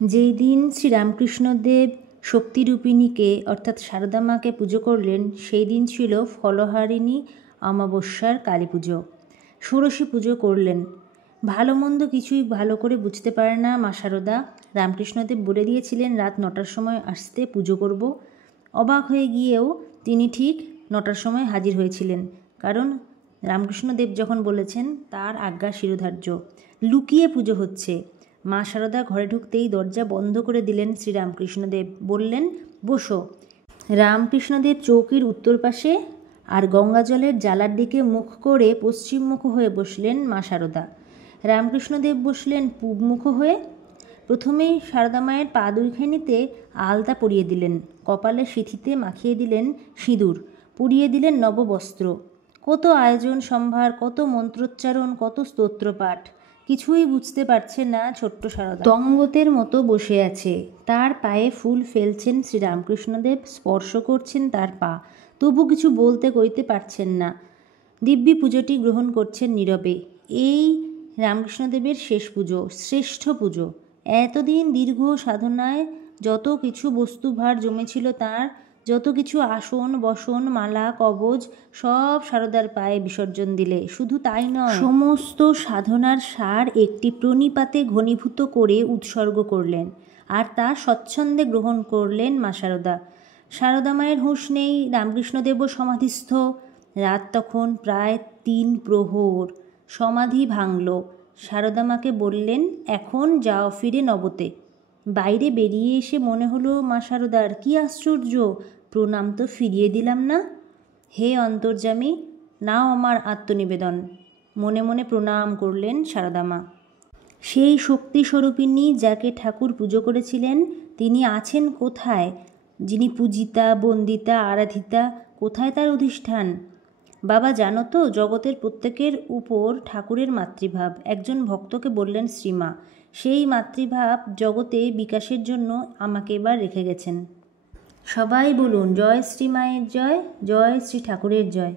যেই দিন শ্রীরামকৃষ্ণদেব শক্তিরূপিণীকে অর্থাৎ সারদা মাকে পুজো করলেন, সেই দিন ছিল ফলহারিণী অমাবস্যার কালী পুজো। ষোড়শী পুজো করলেন। ভালো মন্দ কিছুই ভালো করে বুঝতে পারে না মা সারদা। রামকৃষ্ণদেব বলে দিয়েছিলেন রাত 9টার সময় আসতে, পুজো করব। অবাক হয়ে গিয়েও তিনি ঠিক 9টার সময় হাজির হয়েছিলেন, কারণ রামকৃষ্ণদেব যখন বলেছেন তার আজ্ঞা শিরোধার্য। লুকিয়ে পুজো হচ্ছে। মা সারদা ঘরে ঢুকতেই দরজা বন্ধ করে দিলেন শ্রীরামকৃষ্ণদেব। বললেন, বসো। রামকৃষ্ণদেব চৌকির উত্তর পাশে আর গঙ্গাজলের জালার দিকে মুখ করে পশ্চিমমুখ হয়ে বসলেন মা সারদা। রামকৃষ্ণদেব বসলেন পূবমুখ হয়ে। প্রথমেই সারদা মায়ের পা দুইখানিতে আলতা পরিয়ে দিলেন, কপালে সিঁথিতে মাখিয়ে দিলেন সিঁদুর, পরিয়ে দিলেন নববস্ত্র। কত আয়োজন সম্ভার, কত মন্ত্রোচ্চারণ, কত স্তোত্রপাঠ। কিছুই বুঝতে পারছে না ছোট্ট সারদা। তঙ্গতের মতো বসে আছে। তার পায়ে ফুল ফেলছেন শ্রীরামকৃষ্ণদেব, স্পর্শ করছেন তার পা, তবু কিছু বলতে কইতে পারছেন না। দিব্যি পুজোটি গ্রহণ করছেন নীরবে। এই রামকৃষ্ণদেবের শেষ পুজো, শ্রেষ্ঠ পুজো। এতদিন দীর্ঘ সাধনায় যত কিছু বস্তুভার জমেছিল তার, যত কিছু আসন বসন মালা কবচ সব সারদার পায়ে বিসর্জন দিলে। শুধু তাই নয়, সমস্ত সাধনার সার একটি প্রণিপাতে ঘনীভূত করে উৎসর্গ করলেন, আর তা স্বচ্ছন্দে গ্রহণ করলেন মা সারদা। সারদা মায়ের হুঁশ নেই, রামকৃষ্ণদেবও সমাধিস্থ। রাত তখন প্রায় 3 প্রহর। সমাধি ভাঙল। সারদা মাকে বললেন, এখন যাও ফিরে নবতে। বাইরে বেরিয়ে এসে মনে হলো মা সারদার, কি আশ্চর্য, প্রণাম তো ফিরিয়ে দিলাম না। হে অন্তর্যামী, নাও আমার আত্মনিবেদন। মনে মনে প্রণাম করলেন সারদা মা। সেই শক্তিস্বরূপিণী যাকে ঠাকুর পুজো করেছিলেন, তিনি আছেন কোথায়? যিনি পূজিতা বন্দিতা আরাধিতা, কোথায় তার অধিষ্ঠান? বাবা, জানো তো, জগতের প্রত্যেকের উপর ঠাকুরের মাতৃভাব। একজন ভক্তকে বললেন শ্রীমা, সেই মাতৃভাব জগতে বিকাশের জন্য আমাকে এবার রেখে গেছেন। সবাই বলুন, জয় শ্রীমায়ের জয়, জয় শ্রী ঠাকুরের জয়।